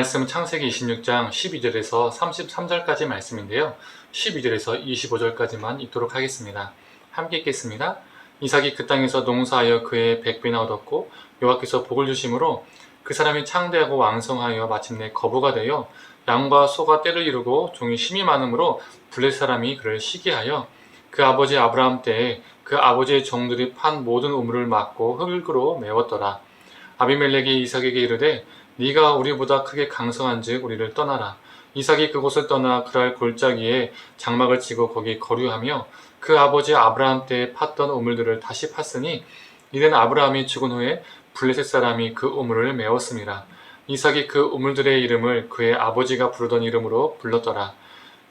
말씀은 창세기 26장 12절에서 33절까지 말씀인데요. 12절에서 25절까지만 읽도록 하겠습니다. 함께 읽겠습니다. 이삭이 그 땅에서 농사하여 그의 100배나 얻었고 여호와께서 복을 주심으로 그 사람이 창대하고 왕성하여 마침내 거부가 되어 양과 소가 떼를 이루고 종이 심이 많으므로 블레셋 사람이 그를 시기하여 그 아버지 아브라함 때에 그 아버지의 종들이 판 모든 우물을 막고 흙으로 메웠더라. 아비멜렉이 이삭에게 이르되 네가 우리보다 크게 강성한즉 우리를 떠나라. 이삭이 그곳을 떠나 그랄 골짜기에 장막을 치고 거기 거류하며 그 아버지 아브라함 때에 팠던 우물들을 다시 팠으니 이는 아브라함이 죽은 후에 블레셋 사람이 그 우물을 메웠음이라. 이삭이 그 우물들의 이름을 그의 아버지가 부르던 이름으로 불렀더라.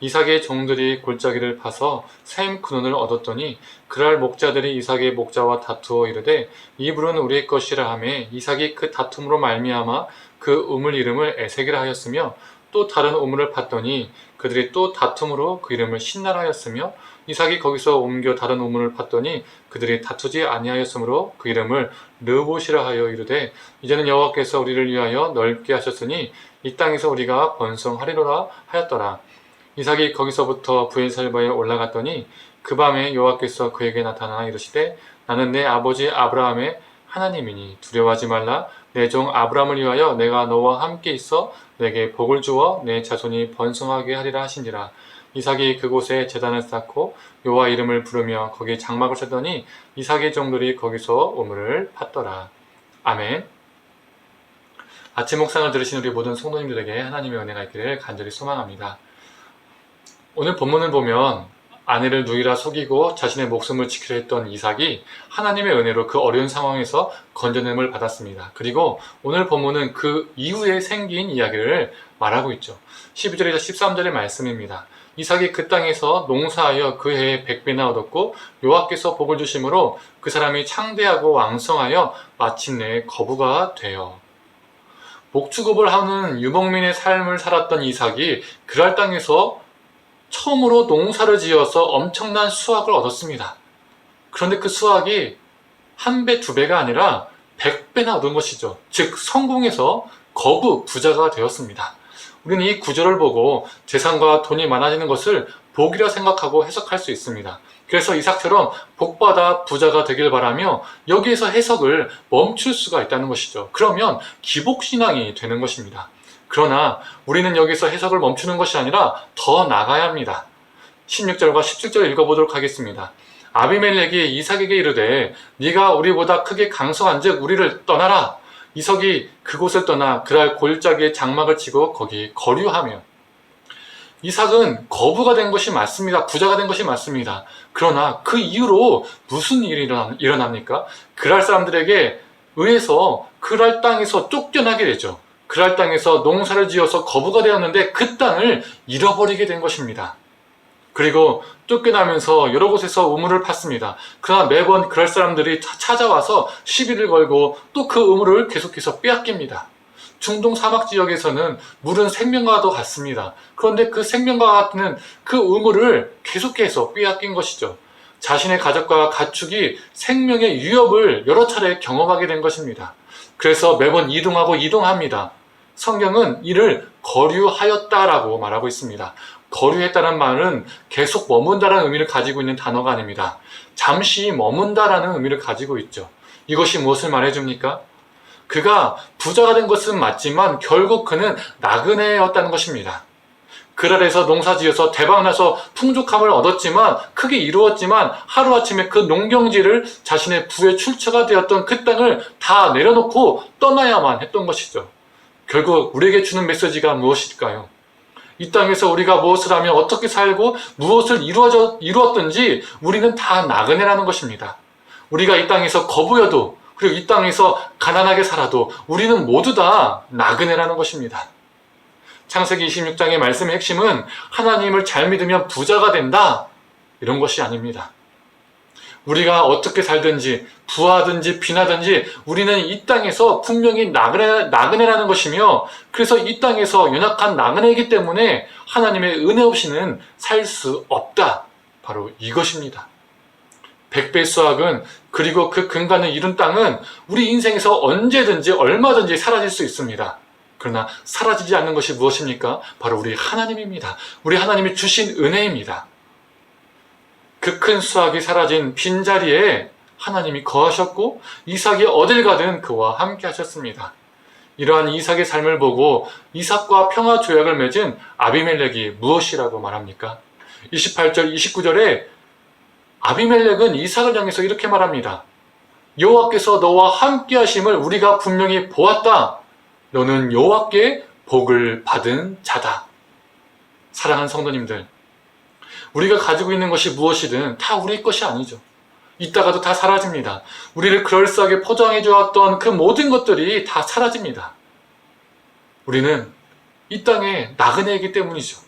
이삭의 종들이 골짜기를 파서 샘 근원을 얻었더니 그랄 목자들이 이삭의 목자와 다투어 이르되 이 물은 우리의 것이라 하매 이삭이 그 다툼으로 말미암아 그 우물 이름을 에색이라 하였으며 또 다른 우물을 팠더니 그들이 또 다툼으로 그 이름을 신나라 하였으며 이삭이 거기서 옮겨 다른 우물을 팠더니 그들이 다투지 아니하였으므로 그 이름을 르봇이라 하여 이르되 이제는 여호와께서 우리를 위하여 넓게 하셨으니 이 땅에서 우리가 번성하리로라 하였더라. 이삭이 거기서부터 브엘살바에 올라갔더니 그 밤에 여호와께서 그에게 나타나 이르시되 나는 내 아버지 아브라함의 하나님이니 두려워하지 말라. 내 종 아브라함을 위하여 내가 너와 함께 있어 내게 복을 주어 내 자손이 번성하게 하리라 하시니라. 이삭이 그곳에 제단을 쌓고 여호와 이름을 부르며 거기에 장막을 쳤더니 이삭의 종들이 거기서 우물을 팠더라. 아멘. 아침 묵상을 들으신 우리 모든 성도님들에게 하나님의 은혜가 있기를 간절히 소망합니다. 오늘 본문을 보면 아내를 누이라 속이고 자신의 목숨을 지키려 했던 이삭이 하나님의 은혜로 그 어려운 상황에서 건져냄을 받았습니다. 그리고 오늘 본문은 그 이후에 생긴 이야기를 말하고 있죠. 12절에서 13절의 말씀입니다. 이삭이 그 땅에서 농사하여 그 해에 100배나 얻었고 여호와께서 복을 주심으로 그 사람이 창대하고 왕성하여 마침내 거부가 되어 목축업을 하는 유목민의 삶을 살았던 이삭이 그랄 땅에서 처음으로 농사를 지어서 엄청난 수확을 얻었습니다. 그런데 그 수확이 한 배, 두 배가 아니라 100배나 얻은 것이죠. 즉 성공해서 거부, 부자가 되었습니다. 우리는 이 구절을 보고 재산과 돈이 많아지는 것을 복이라 생각하고 해석할 수 있습니다. 그래서 이삭처럼 복받아 부자가 되길 바라며 여기에서 해석을 멈출 수가 있다는 것이죠. 그러면 기복신앙이 되는 것입니다. 그러나 우리는 여기서 해석을 멈추는 것이 아니라 더 나가야 합니다. 16절과 17절 읽어보도록 하겠습니다. 아비멜렉이 이삭에게 이르되 네가 우리보다 크게 강성한즉 우리를 떠나라. 이삭이 그곳을 떠나 그랄 골짜기에 장막을 치고 거기 거류하며. 이삭은 거부가 된 것이 맞습니다. 부자가 된 것이 맞습니다. 그러나 그 이후로 무슨 일이 일어납니까? 그랄 사람들에게 의해서 그랄 땅에서 쫓겨나게 되죠. 그랄 땅에서 농사를 지어서 거부가 되었는데 그 땅을 잃어버리게 된 것입니다. 그리고 쫓겨나면서 여러 곳에서 우물을 팠습니다. 그러나 매번 그랄 사람들이 찾아와서 시비를 걸고 또 그 우물을 계속해서 빼앗깁니다. 중동 사막 지역에서는 물은 생명과도 같습니다. 그런데 그 생명과 같은 그 우물을 계속해서 빼앗긴 것이죠. 자신의 가족과 가축이 생명의 위협을 여러 차례 경험하게 된 것입니다. 그래서 매번 이동합니다. 성경은 이를 거류하였다라고 말하고 있습니다. 거류했다는 말은 계속 머문다라는 의미를 가지고 있는 단어가 아닙니다. 잠시 머문다라는 의미를 가지고 있죠. 이것이 무엇을 말해줍니까? 그가 부자가 된 것은 맞지만 결국 그는 나그네였다는 것입니다. 그랄에서 농사지어서 대박나서 풍족함을 얻었지만 크게 이루었지만 하루아침에 그 농경지를 자신의 부의 출처가 되었던 그 땅을 다 내려놓고 떠나야만 했던 것이죠. 결국 우리에게 주는 메시지가 무엇일까요? 이 땅에서 우리가 무엇을 하며 어떻게 살고 무엇을 이루었든지 우리는 다 나그네라는 것입니다. 우리가 이 땅에서 거부여도 그리고 이 땅에서 가난하게 살아도 우리는 모두 다 나그네라는 것입니다. 창세기 26장의 말씀의 핵심은 하나님을 잘 믿으면 부자가 된다 이런 것이 아닙니다. 우리가 어떻게 살든지 부하든지 빈하든지 우리는 이 땅에서 분명히 나그네라는 것이며 그래서 이 땅에서 연약한 나그네이기 때문에 하나님의 은혜 없이는 살 수 없다. 바로 이것입니다. 100배 수확은 그리고 그 근간을 이룬 땅은 우리 인생에서 언제든지 얼마든지 사라질 수 있습니다. 그러나 사라지지 않는 것이 무엇입니까? 바로 우리 하나님입니다. 우리 하나님이 주신 은혜입니다. 그 큰 수확이 사라진 빈자리에 하나님이 거하셨고 이삭이 어딜 가든 그와 함께 하셨습니다. 이러한 이삭의 삶을 보고 이삭과 평화 조약을 맺은 아비멜렉이 무엇이라고 말합니까? 28절, 29절에 아비멜렉은 이삭을 향해서 이렇게 말합니다. 여호와께서 너와 함께 하심을 우리가 분명히 보았다. 너는 여호와께 복을 받은 자다. 사랑하는 성도님들, 우리가 가지고 있는 것이 무엇이든 다 우리 것이 아니죠. 이따가도 다 사라집니다. 우리를 그럴싸하게 포장해 주었던 그 모든 것들이 다 사라집니다. 우리는 이 땅의 나그네이기 때문이죠.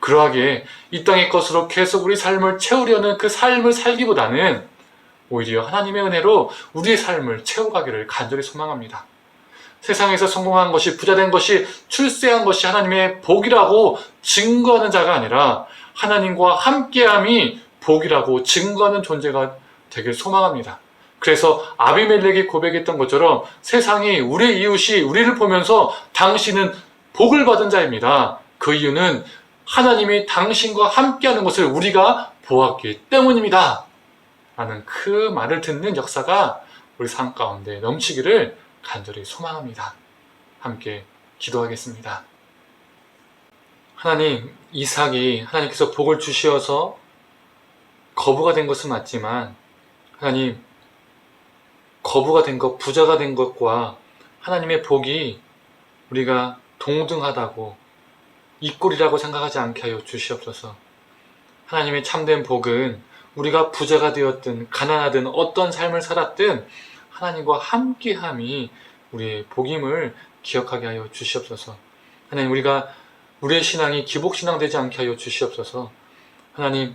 그러하기에 이 땅의 것으로 계속 우리 삶을 채우려는 그 삶을 살기보다는 오히려 하나님의 은혜로 우리의 삶을 채워가기를 간절히 소망합니다. 세상에서 성공한 것이, 부자된 것이, 출세한 것이 하나님의 복이라고 증거하는 자가 아니라 하나님과 함께함이 복이라고 증거하는 존재가 되길 소망합니다. 그래서 아비멜렉이 고백했던 것처럼 세상이, 우리의 이웃이 우리를 보면서 당신은 복을 받은 자입니다. 그 이유는 하나님이 당신과 함께하는 것을 우리가 보았기 때문입니다. 라는 그 말을 듣는 역사가 우리 삶 가운데 넘치기를 간절히 소망합니다. 함께 기도하겠습니다. 하나님, 이삭이 하나님께서 복을 주시어서 거부가 된 것은 맞지만 하나님, 거부가 된 것, 부자가 된 것과 하나님의 복이 우리가 동등하다고, 이꼴이라고 생각하지 않게 하여 주시옵소서. 하나님의 참된 복은 우리가 부자가 되었든 가난하든 어떤 삶을 살았든 하나님과 함께함이 우리의 복임을 기억하게 하여 주시옵소서. 하나님, 우리의 신앙이 기복신앙 되지 않게 하여 주시옵소서. 하나님,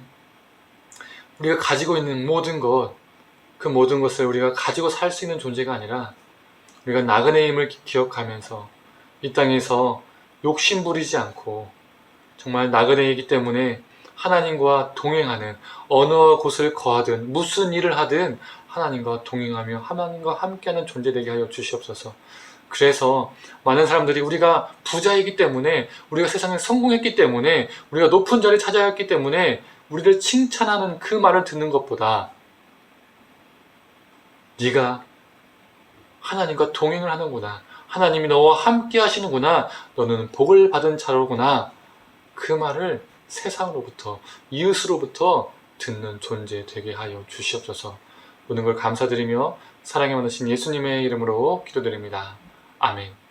우리가 가지고 있는 모든 것, 그 모든 것을 우리가 가지고 살 수 있는 존재가 아니라 우리가 나그네임을 기억하면서 이 땅에서 욕심 부리지 않고 정말 나그네이기 때문에 하나님과 동행하는, 어느 곳을 거하든 무슨 일을 하든 하나님과 동행하며 하나님과 함께하는 존재 되게 하여 주시옵소서. 그래서 많은 사람들이 우리가 부자이기 때문에, 우리가 세상에 성공했기 때문에, 우리가 높은 자리에 찾아왔기 때문에 우리를 칭찬하는 그 말을 듣는 것보다 네가 하나님과 동행을 하는구나, 하나님이 너와 함께 하시는구나, 너는 복을 받은 자로구나, 그 말을 세상으로부터, 이웃으로부터 듣는 존재 되게 하여 주시옵소서. 모든 걸 감사드리며 사랑에 많으신 예수님의 이름으로 기도드립니다. 아멘.